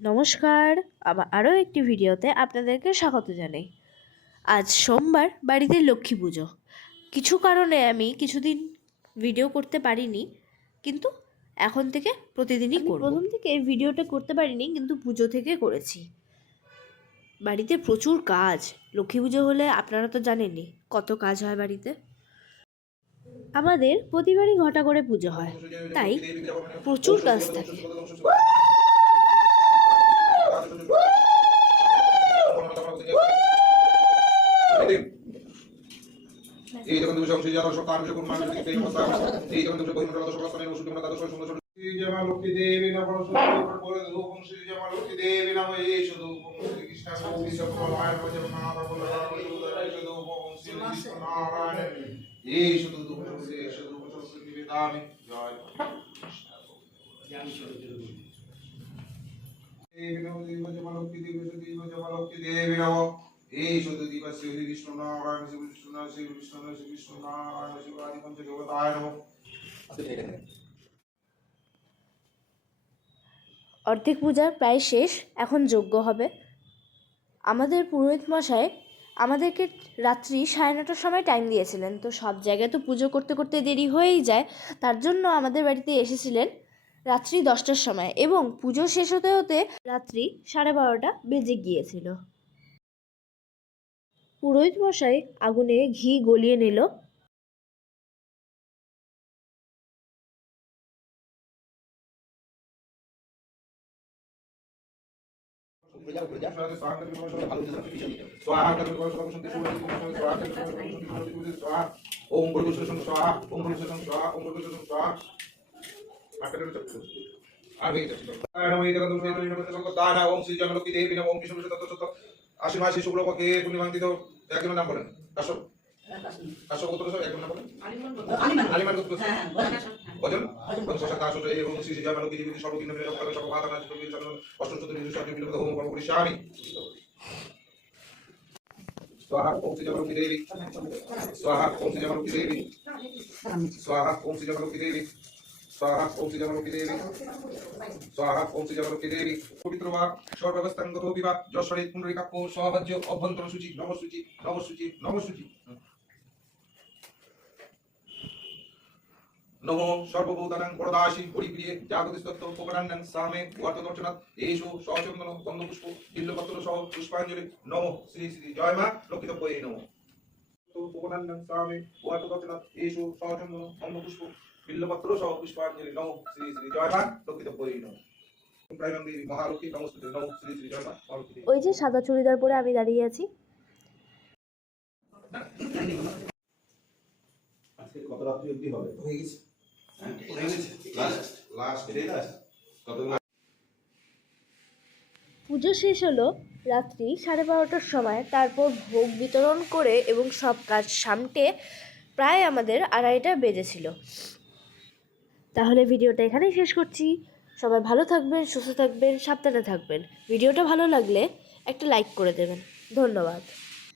নমস্কার। আমার আরও একটি ভিডিওতে আপনাদেরকে স্বাগত জানাই। আজ সোমবার বাড়িতে লক্ষ্মী পুজো। কিছু কারণে আমি কিছুদিন ভিডিও করতে পারিনি কিন্তু এখন থেকে প্রতিদিনই করব। প্রথম থেকে ভিডিওটা করতে পারিনি কিন্তু পুজো থেকে করেছি। বাড়িতে প্রচুর কাজ। লক্ষ্মী পুজো হলে আপনারা তো জানেনই কত কাজ হয় বাড়িতে। আমাদের প্রতিবারই ঘটা করে পুজো হয়। তাই প্রচুর কাজ থাকে। এই যখন তুমি সংশয় যারা সব কারণ যখন মানুষ এই অবস্থা এই যখন তুমি বহির্মণ্ডল দশ অবস্থানে ওষুধ আমরা তাদের সুন্দর সুন্দর শ্রী লক্ষ্মী দেবী নম সুন্দর করে ধূপম শ্রী জমা লক্ষ্মী দেবী নম এই শুধু শ্রী কৃষ্ণ শ্রী সত্যনারায়ণ জগন্নাথ বলরাম সুদয় শুধু ওম শ্রী কৃষ্ণ নারায়ণ এই শুধু ধূপ শ্রী শুধু শ্রী নিবেদামি জয় নমঃ অর্ধেক পূজার প্রায় শেষ, এখন যোগ্য হবে। আমাদের পুরোহিত মশাই আমাদেরকে রাত্রি সাড়ে নটার সময় টাইম দিয়েছিলেন। তো সব জায়গায় তো পুজো করতে করতে দেরি হয়েই যায়, তার জন্য আমাদের বাড়িতে এসেছিলেন রাত্রি দশটার সময় এবং পুজো শেষ হতে হতে রাত্রি সাড়ে বারোটা বেজে গিয়েছিল পুরোহিত মশাই আগুনে ঘি গলিয়ে নিল ওম ওম ওম আকারে চক্র আগে চক্র নমঃ ইদগতম সেতু নমঃ সঙ্গতান ওম শ্রী জগন্নাথী দেবী নমঃ ওম কৃষ্ণ তত্ত্ব সত্য আশি মাসে শুক্লপক্ষে পূর্ণিমান্তিত একজনের নাম বলেন কাশ্যপ কাশ্যপ গোত্র সব একজনের নাম বলেন আলিমান গোত্র ভজন ভজন শশা দাস এই এবং শ্রী শ্রী জগন্নাথী দেবী সর্বদিন মেরে সকালে সব মাতা নাচ করি চন্দ্র অষ্টম চতুর্থ সব বিলম্ব হোম কর্ম করি স্বামী स्वाहा ओम श्री जगन्नाथ देवी स्वाहा ओम श्री जगन्नाथ देवी स्वाहा ओम श्री जगन्नाथ देवी స్వాహ ఓం శ్రీ జగన్ముఖి దేవి స్వాహ ఓం శ్రీ జగన్ముఖి దేవి পবিত্র বা সর্বাবস্থাঙ্গত বিবা যশরে পুনরিকা কো সহবাজ্য অভ্যন্তর সূচি নব সূচি নব সূচি নব সূচি নমো সর্বভূতানাং পরদাসী পরিপ্রিয়ে জাগতিস্তত্ব পুষ্পাঞ্জলি নমো শ্রী শ্রী জয় মা লক্ষিত পয়ে নমো উপকরণাং সামে অর্থদর্শনাথ বিল্লপত্র সহ পুষ্পাঞ্জলি নমো শ্রী শ্রী জয় মা লক্ষিতব্যই নমো প্রায়ণ দেবী মহালক্ষ্মী নমস্তে নমো শ্রী শ্রী জয় মা মহালক্ষ্মী দেবী। ওই যে সাদা চুড়িদার পরে আমি দাঁড়িয়ে আছি। আজকে কত রাত্রি অবধি হবে? হয়ে গেছে। হয়ে গেছে। লাস্ট লাস্ট এটাই লাস্ট কত পুজো শেষ হলো রাত্রি সাড়ে বারোটার সময়। তারপর ভোগ বিতরণ করে এবং সব কাজ সামটে প্রায় আমাদের আড়াইটা বেজেছিল। তাহলে ভিডিওটা এখানেই শেষ করছি। সবাই ভালো থাকবেন, সুস্থ থাকবেন, সাবধানে থাকবেন। ভিডিওটা ভালো লাগলে একটা লাইক করে দেবেন। ধন্যবাদ।